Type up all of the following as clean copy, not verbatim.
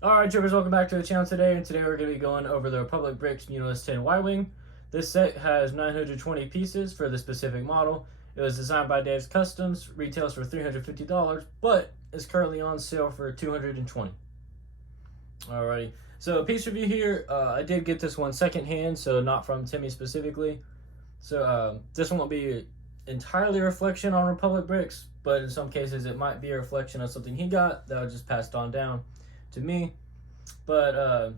Alright, Troopers, welcome back to the channel today, and today we're going to be going over the Republic Bricks Unilist 10 Y-Wing. This set has 920 pieces for the specific model. It was designed by Dave's Customs, retails for $350, but is currently on sale for $220. Alrighty, so piece review here, I did get this one secondhand, so not from Timmy specifically. So this won't be entirely a reflection on Republic Bricks, but in some cases it might be a reflection of something he got that was just passed on down to me. But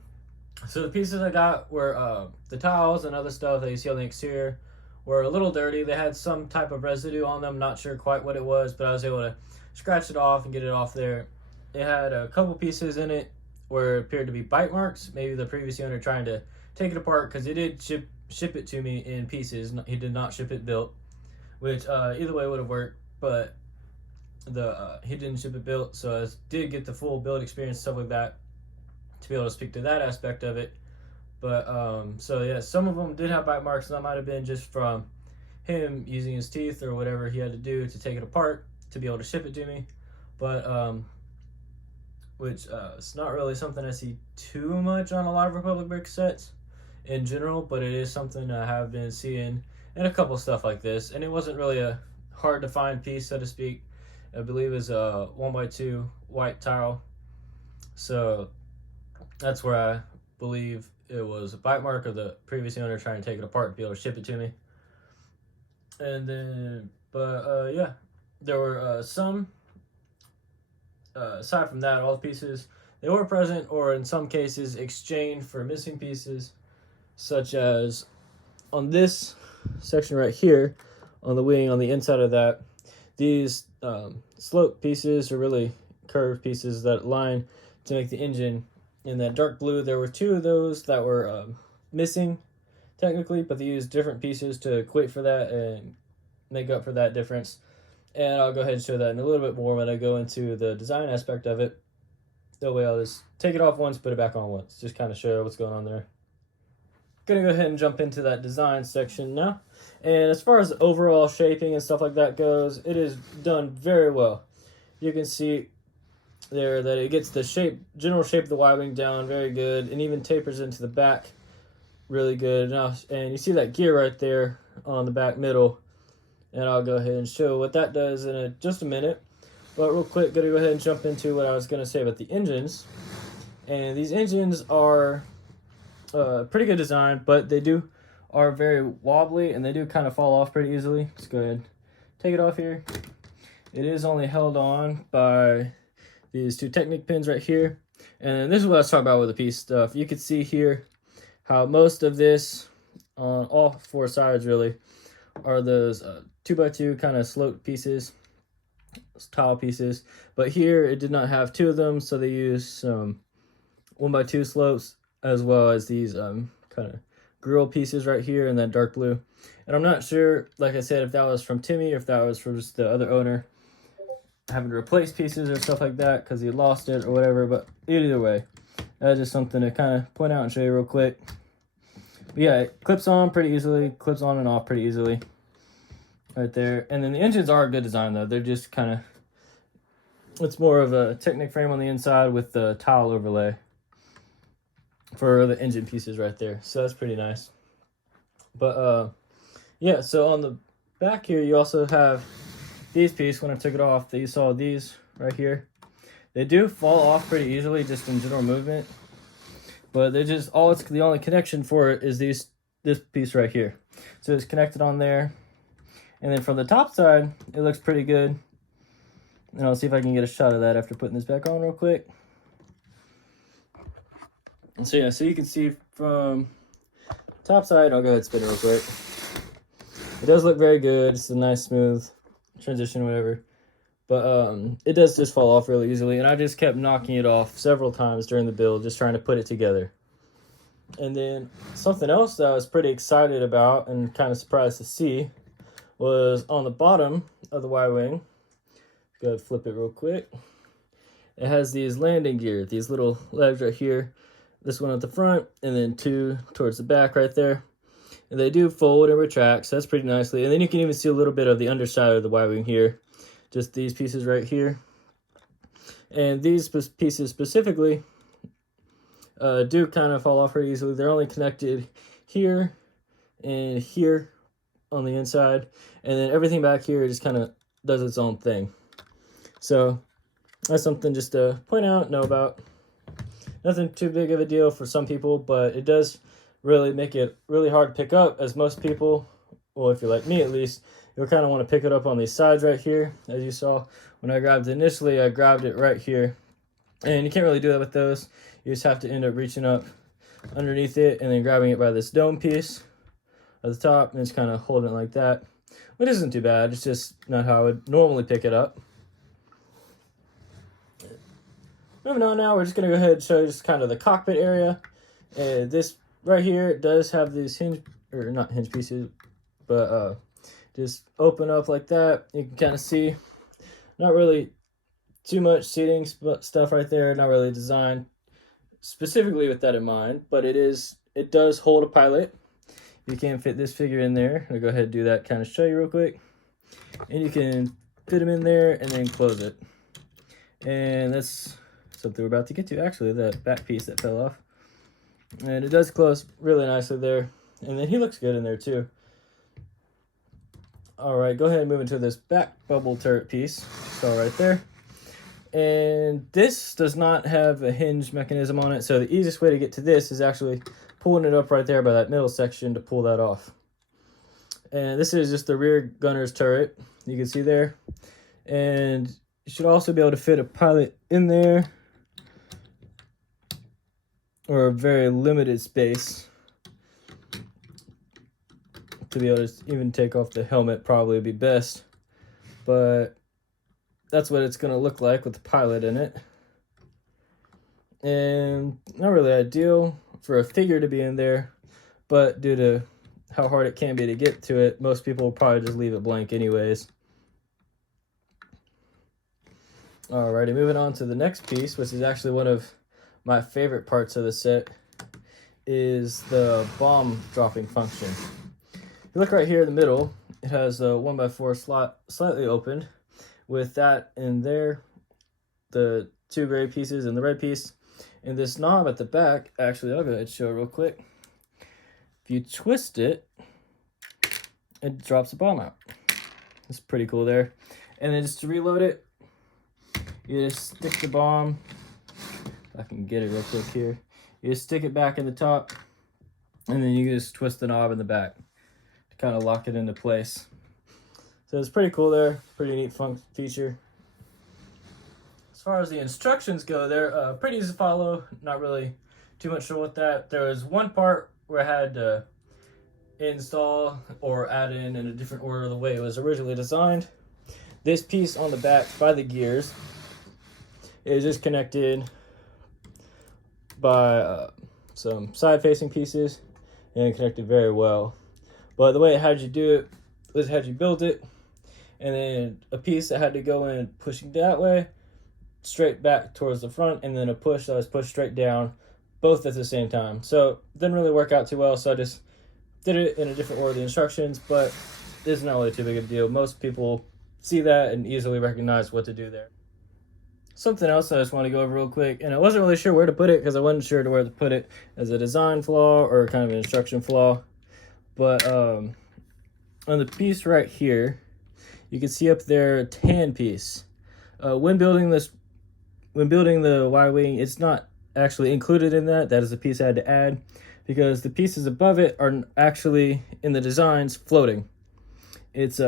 so the pieces I got were the tiles and other stuff that you see on the exterior were a little dirty. They had some type of residue on them, not sure quite what it was, but I was able to scratch it off and get it off there. It had a couple pieces in it where it appeared to be bite marks, maybe the previous owner trying to take it apart, because he did ship it to me in pieces. He did not ship it built, which either way would have worked, but he didn't ship it built, so I did get the full build experience, stuff like that, to be able to speak to that aspect of it. But so yeah, some of them did have bite marks, and that might have been just from him using his teeth or whatever he had to do to take it apart to be able to ship it to me. But which it's not really something I see too much on a lot of Republic Brick sets in general, but it is something I have been seeing in a couple stuff like this. And it wasn't really a hard to find piece, so to speak. I believe is a 1x2 white tile, so that's where I believe it was a bite mark of the previous owner trying to take it apart and be able to ship it to me. And then, but yeah, there were some, aside from that, all the pieces, they were present or in some cases exchanged for missing pieces, such as on this section right here, on the wing, on the inside of that, these slope pieces are really curved pieces that line to make the engine. In that dark blue, there were two of those that were missing technically, but they used different pieces to equate for that and make up for that difference. And I'll go ahead and show that in a little bit more when I go into the design aspect of it. That way I'll just take it off once, put it back on once, just kind of show what's going on there. Gonna go ahead and jump into that design section now. And as far as overall shaping and stuff like that goes, it is done very well. You can see there that it gets the general shape of the Y-wing down very good, and even tapers into the back really good. Now, and you see that gear right there on the back middle, and I'll go ahead and show what that does in just a minute. But real quick, gonna go ahead and jump into what I was gonna say about the engines. And these engines are pretty good design, but they are very wobbly, and they do kind of fall off pretty easily. Let's go ahead and take it off here. It is only held on by these two Technic pins right here. And this is what I was talking about with the piece stuff. You can see here how most of this on all four sides really are those 2x2 kind of slope pieces, tile pieces. But here it did not have two of them, so they used some 1x2 slopes, as well as these kind of grill pieces right here in that dark blue. And I'm not sure, like I said, if that was from Timmy or if that was from just the other owner having to replace pieces or stuff like that because he lost it or whatever. But either way, that's just something to kind of point out and show you real quick. But yeah, it clips on pretty easily, clips on and off pretty easily right there. And then the engines are a good design though. They're just kind of, it's more of a Technic frame on the inside with the tile overlay for the engine pieces right there, so that's pretty nice. But yeah, so on the back here you also have these pieces. When I took it off, that you saw these right here, they do fall off pretty easily just in general movement, but they're just the only connection for it is this piece right here. So it's connected on there, and then from the top side it looks pretty good. And I'll see if I can get a shot of that after putting this back on real quick. So yeah, so you can see from top side, I'll go ahead and spin it real quick. It does look very good. It's a nice smooth transition, whatever. But it does just fall off really easily, and I just kept knocking it off several times during the build, just trying to put it together. And then something else that I was pretty excited about and kind of surprised to see was on the bottom of the Y-wing. Go ahead and flip it real quick. It has these landing gear, these little legs right here. This one at the front, and then two towards the back right there. And they do fold and retract, so that's pretty nicely. And then you can even see a little bit of the underside of the Y-wing here. Just these pieces right here. And these pieces specifically do kind of fall off pretty easily. They're only connected here and here on the inside, and then everything back here just kind of does its own thing. So that's something just to point out, know about. Nothing too big of a deal for some people, but it does really make it really hard to pick up, as most people, well, if you're like me at least, you'll kind of want to pick it up on these sides right here. As you saw when I grabbed it initially, I grabbed it right here, and you can't really do that with those. You just have to end up reaching up underneath it and then grabbing it by this dome piece at the top and just kind of holding it like that, which isn't too bad. It's just not how I would normally pick it up. Moving on now, we're just going to go ahead and show you just kind of the cockpit area. This right here does have these hinge, or not hinge pieces, but just open up like that. You can kind of see not really too much seating stuff right there, not really designed specifically with that in mind, but it does hold a pilot. You can fit this figure in there. I'll go ahead and do that, kind of show you real quick. And you can fit him in there and then close it. And that's something we're about to get to, actually, that back piece that fell off. And it does close really nicely there. And then he looks good in there too. All right, go ahead and move into this back bubble turret piece. So right there. And this does not have a hinge mechanism on it, so the easiest way to get to this is actually pulling it up right there by that middle section to pull that off. And this is just the rear gunner's turret, you can see there. And you should also be able to fit a pilot in there, or a very limited space to be able to even take off the helmet. Probably would be best, but that's what it's going to look like with the pilot in it. And not really ideal for a figure to be in there, but due to how hard it can be to get to it, most people will probably just leave it blank anyways. Alrighty, moving on to the next piece, which is actually one of my favorite parts of the set, is the bomb dropping function. If you look right here in the middle, it has a 1x4 slot slightly opened. With that in there, the two gray pieces and the red piece, and this knob at the back, actually, I'll go ahead and show it real quick. If you twist it, it drops the bomb out. It's pretty cool there. And then just to reload it, you just stick the bomb, if I can get it real quick here, you just stick it back in the top, and then you just twist the knob in the back to kind of lock it into place. So it's pretty cool there, pretty neat feature. As far as the instructions go, they're pretty easy to follow, not really too much trouble with that. There was one part where I had to install or add in a different order the way it was originally designed. This piece on the back by the gears is just connected by some side-facing pieces and connected very well. But the way it had you do it was had you build it, and then a piece that had to go in pushing that way, straight back towards the front, and then a push that was pushed straight down, both at the same time. So it didn't really work out too well, so I just did it in a different order of the instructions, but it's not really too big of a deal. Most people see that and easily recognize what to do there. Something else I just want to go over real quick, and I wasn't really sure where to put it because I wasn't sure where to put it as a design flaw or kind of an instruction flaw, but on the piece right here, you can see up there a tan piece. When building the Y-wing, it's not actually included in that. That is a piece I had to add because the pieces above it are actually in the designs floating. It's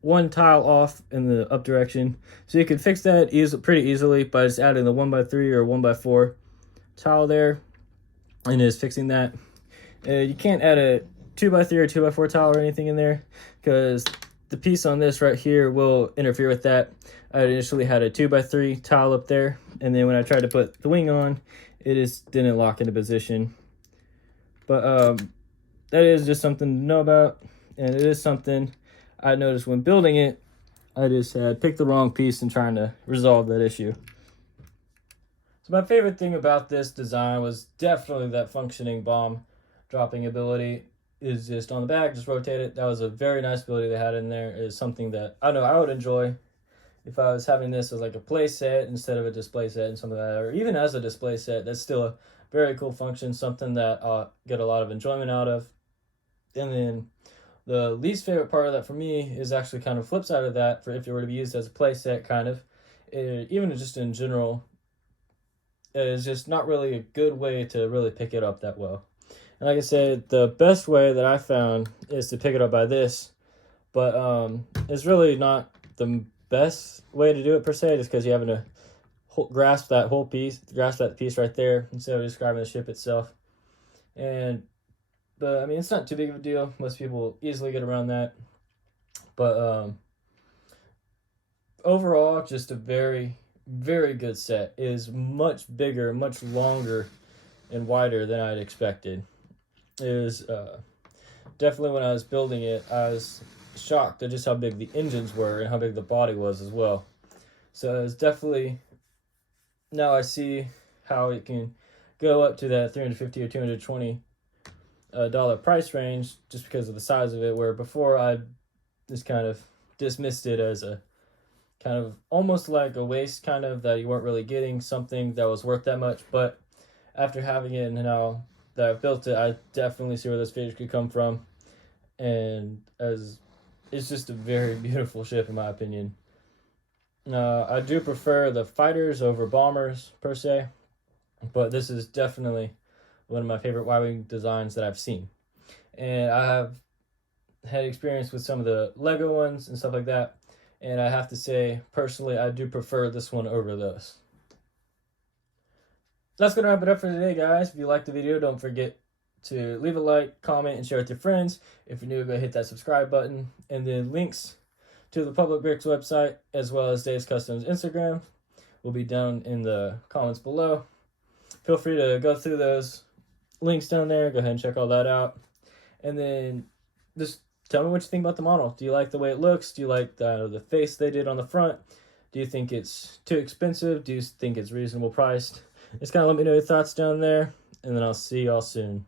one tile off in the up direction, so you can fix that pretty easily by just adding the 1x3 or 1x4 tile there and just fixing that. You can't add a 2x3 or 2x4 tile or anything in there because the piece on this right here will interfere with that. I initially had a 2x3 tile up there, and then when I tried to put the wing on, it just didn't lock into position. But that is just something to know about, and it is something I noticed when building it. I just had picked the wrong piece and trying to resolve that issue. So my favorite thing about this design was definitely that functioning bomb dropping ability. Is just on the back, just rotate it. That was a very nice ability they had in there. It is something that I know I would enjoy if I was having this as like a play set instead of a display set and something like that, or even as a display set. That's still a Very cool function, something that I get a lot of enjoyment out of. And then the least favorite part of that for me is actually kind of flip side of that, for if it were to be used as a playset, kind of, even just in general, is just not really a good way to really pick it up that well. And like I said, the best way that I found is to pick it up by this, but it's really not the best way to do it per se, just because you're having to grasp that piece right there instead of just grabbing the ship itself. But I mean, it's not too big of a deal. Most people easily get around that. But overall, just a very, very good set. It is much bigger, much longer, and wider than I'd expected. It was definitely, when I was building it, I was shocked at just how big the engines were and how big the body was as well. So it's definitely, now I see how it can go up to that $350 or $220 price range just because of the size of it, where before I just kind of dismissed it as a kind of almost like a waste, kind of, that you weren't really getting something that was worth that much. But after having it and now that I've built it, I definitely see where those figures could come from, and as it's just a very beautiful ship in my opinion. I do prefer the fighters over bombers per se, but this is definitely one of my favorite Y-wing designs that I've seen. And I have had experience with some of the Lego ones and stuff like that, and I have to say, personally, I do prefer this one over those. That's going to wrap it up for today, guys. If you liked the video, don't forget to leave a like, comment, and share with your friends. If you're new, go hit that subscribe button. And then links to the Public Bricks website, as well as Dave's Customs Instagram, will be down in the comments below. Feel free to go through those links down there. Go ahead and check all that out. And then just tell me what you think about the model. Do you like the way it looks? Do you like the face they did on the front? Do you think it's too expensive? Do you think it's reasonable priced? Just kind of let me know your thoughts down there, and then I'll see y'all soon.